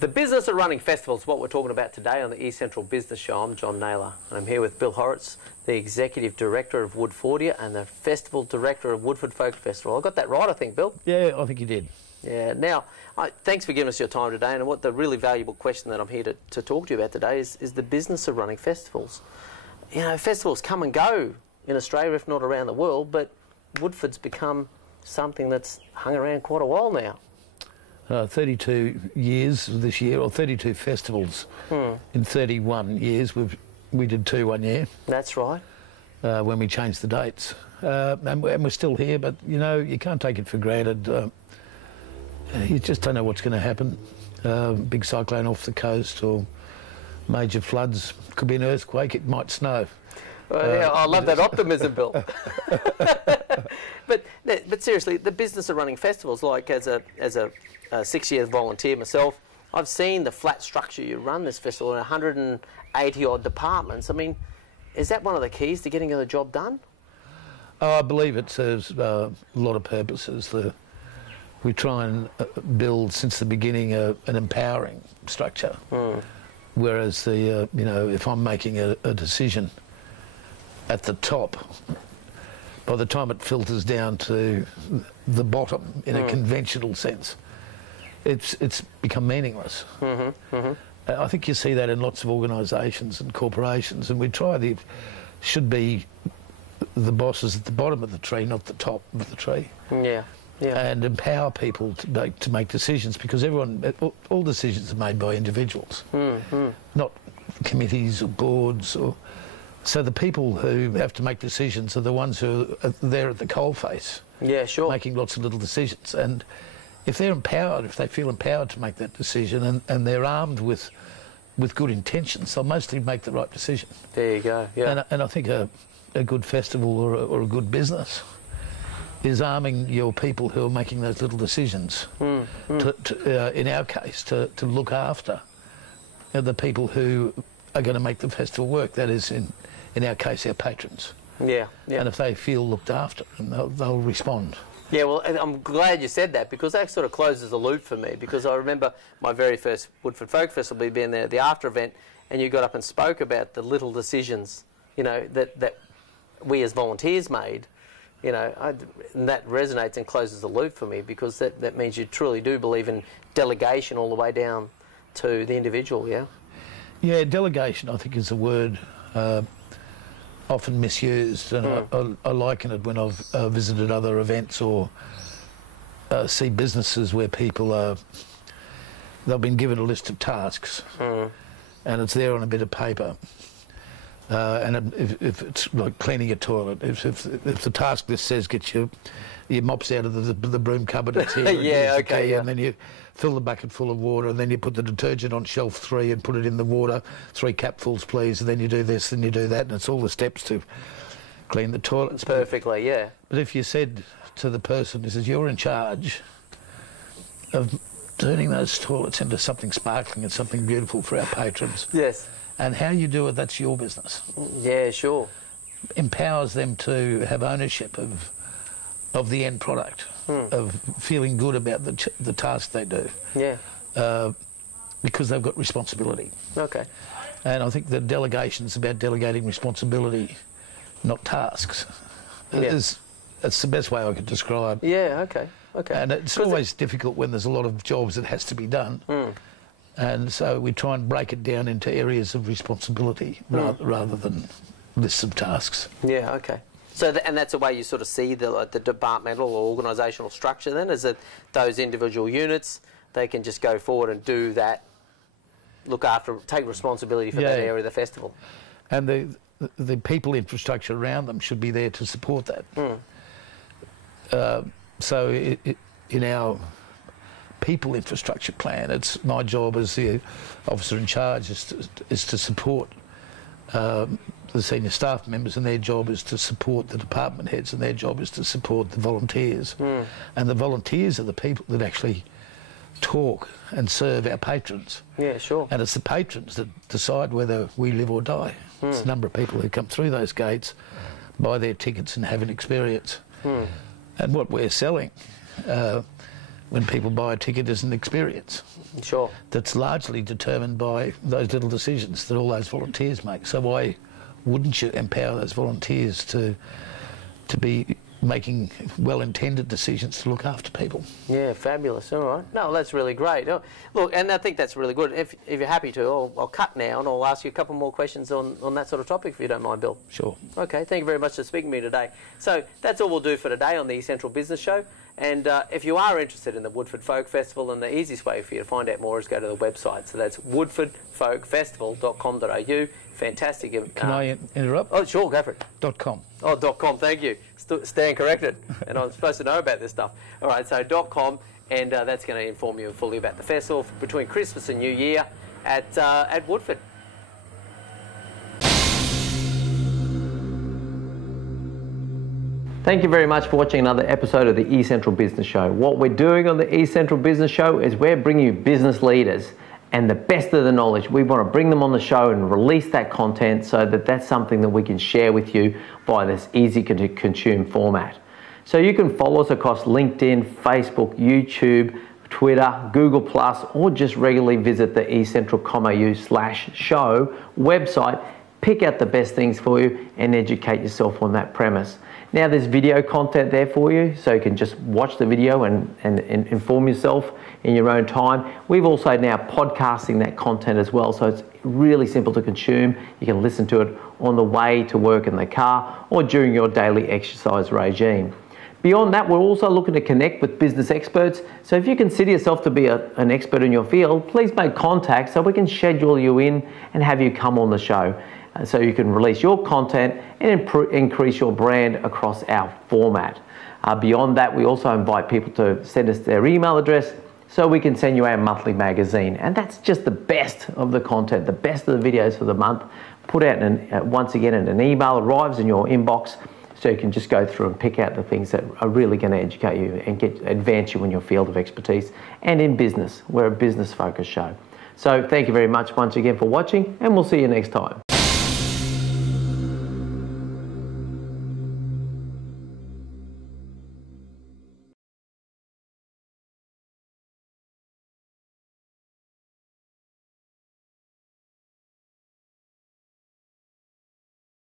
The business of running festivals is what we're talking about today on the eCentral Business Show. I'm John Nayler, and I'm here with Bill Hauritz, the Executive Director of Woodfordia and the Festival Director of Woodford Folk Festival. I got that right, I think, Bill? Yeah, I think you did. Yeah. Now, thanks for giving us your time today, and what the really valuable question that I'm here to talk to you about today is the business of running festivals. You know, festivals come and go in Australia, if not around the world, but Woodford's become something that's hung around quite a while now. 32 years this year, or 32 festivals in 31 years. We did 2 1 year. That's right. When we changed the dates. And we're still here, but, you know, you can't take it for granted. You just don't know what's going to happen. Big cyclone off the coast or major floods. Could be an earthquake, it might snow. Yeah, I love that optimism, Bill. But seriously, the business of running festivals, like as a 6-year volunteer myself, I've seen the flat structure you run this festival in 180 odd departments. I mean, is that one of the keys to getting the job done? I believe it serves a lot of purposes. We try and build since the beginning an empowering structure. Whereas you know, if I'm making a decision at the top, by the time it filters down to the bottom in a conventional sense, it's become meaningless. I think you see that in lots of organisations and corporations, and we try should be the bosses at the bottom of the tree, not the top of the tree. Yeah. Yeah. And empower people to make decisions, because all decisions are made by individuals, not committees or boards. So the people who have to make decisions are the ones who are there at the coalface. Yeah, sure. Making lots of little decisions. And if they're empowered, if they feel empowered to make that decision, and they're armed with good intentions, they'll mostly make the right decision. There you go. Yeah. And I think a good festival or a good business is arming your people who are making those little decisions, in our case, to look after the people who are going to make the festival work. That is, in our case, our patrons. Yeah, yeah. And if they feel looked after, they'll respond. Yeah, well, I'm glad you said that, because that sort of closes the loop for me, because I remember my very first Woodford Folk Festival being there, the after event, and you got up and spoke about the little decisions, you know, that we as volunteers made. You know, and that resonates and closes the loop for me, because that means you truly do believe in delegation all the way down to the individual, yeah? Yeah, delegation, I think, is a word often misused, and I liken it when I've visited other events or see businesses where people they've been given a list of tasks, and it's there on a bit of paper. And if it's like cleaning a toilet, if the task list says get your mops out of the broom cupboard, it's here. Yeah, okay, yeah. And then you fill the bucket full of water, and then you put the detergent on shelf 3 and put it in the water, 3 capfuls please, and then you do this and you do that, and it's all the steps to clean the toilets. Perfectly, yeah. But if you said to the person, he says, you're in charge of turning those toilets into something sparkling and something beautiful for our patrons. Yes. And how you do it, that's your business. Yeah, sure. Empowers them to have ownership of the end product, of feeling good about the task they do. Yeah. Because they've got responsibility. Okay. And I think the delegation's about delegating responsibility, not tasks. Yeah. That's the best way I could describe. Yeah, okay. Okay. And it's always difficult when there's a lot of jobs that has to be done. And so we try and break it down into areas of responsibility rather than lists of tasks. Yeah, okay. So, and that's the way you sort of see the departmental or organisational structure then, is that those individual units, they can just go forward and do that, look after, take responsibility for that area of the festival. And the people infrastructure around them should be there to support that. So in our people infrastructure plan, it's my job as the officer in charge is to support the senior staff members, and their job is to support the department heads, and their job is to support the volunteers. And the volunteers are the people that actually talk and serve our patrons. Yeah, sure. And it's the patrons that decide whether we live or die. It's the number of people who come through those gates, buy their tickets and have an experience. And what we're selling when people buy a ticket is an experience. Sure. That's largely determined by those little decisions that all those volunteers make. So why wouldn't you empower those volunteers to be making well-intended decisions to look after people? Yeah, fabulous. All right. No, that's really great. Oh, look, and I think that's really good. If you're happy to, I'll cut now and I'll ask you a couple more questions on that sort of topic, if you don't mind, Bill. Sure. Okay, thank you very much for speaking to me today. So that's all we'll do for today on the eCentral Business Show. And if you are interested in the Woodford Folk Festival, and the easiest way for you to find out more is go to the website. So that's woodfordfolkfestival.com.au. Fantastic. Can I interrupt? Oh, sure, go for it. .com. Oh, .com, thank you. Stand corrected. And I'm supposed to know about this stuff. All right, so .com, and that's going to inform you fully about the festival between Christmas and New Year at Woodford. Thank you very much for watching another episode of the eCentral Business Show. What we're doing on the eCentral Business Show is we're bringing you business leaders and the best of the knowledge. We want to bring them on the show and release that content so that that's something that we can share with you via this easy to consume format. So you can follow us across LinkedIn, Facebook, YouTube, Twitter, Google+, or just regularly visit the eCentral.com.au/show website, pick out the best things for you and educate yourself on that premise. Now there's video content there for you, so you can just watch the video and inform yourself in your own time. We've also now podcasting that content as well, so it's really simple to consume. You can listen to it on the way to work in the car or during your daily exercise regime. Beyond that, we're also looking to connect with business experts. So if you consider yourself to be an expert in your field, please make contact so we can schedule you in and have you come on the show, so you can release your content and increase your brand across our format. Beyond that, we also invite people to send us their email address so we can send you our monthly magazine. And that's just the best of the content, the best of the videos for the month, put out once again in an email, arrives in your inbox, so you can just go through and pick out the things that are really going to educate you and advance you in your field of expertise and in business. We're a business-focused show. So thank you very much once again for watching, and we'll see you next time.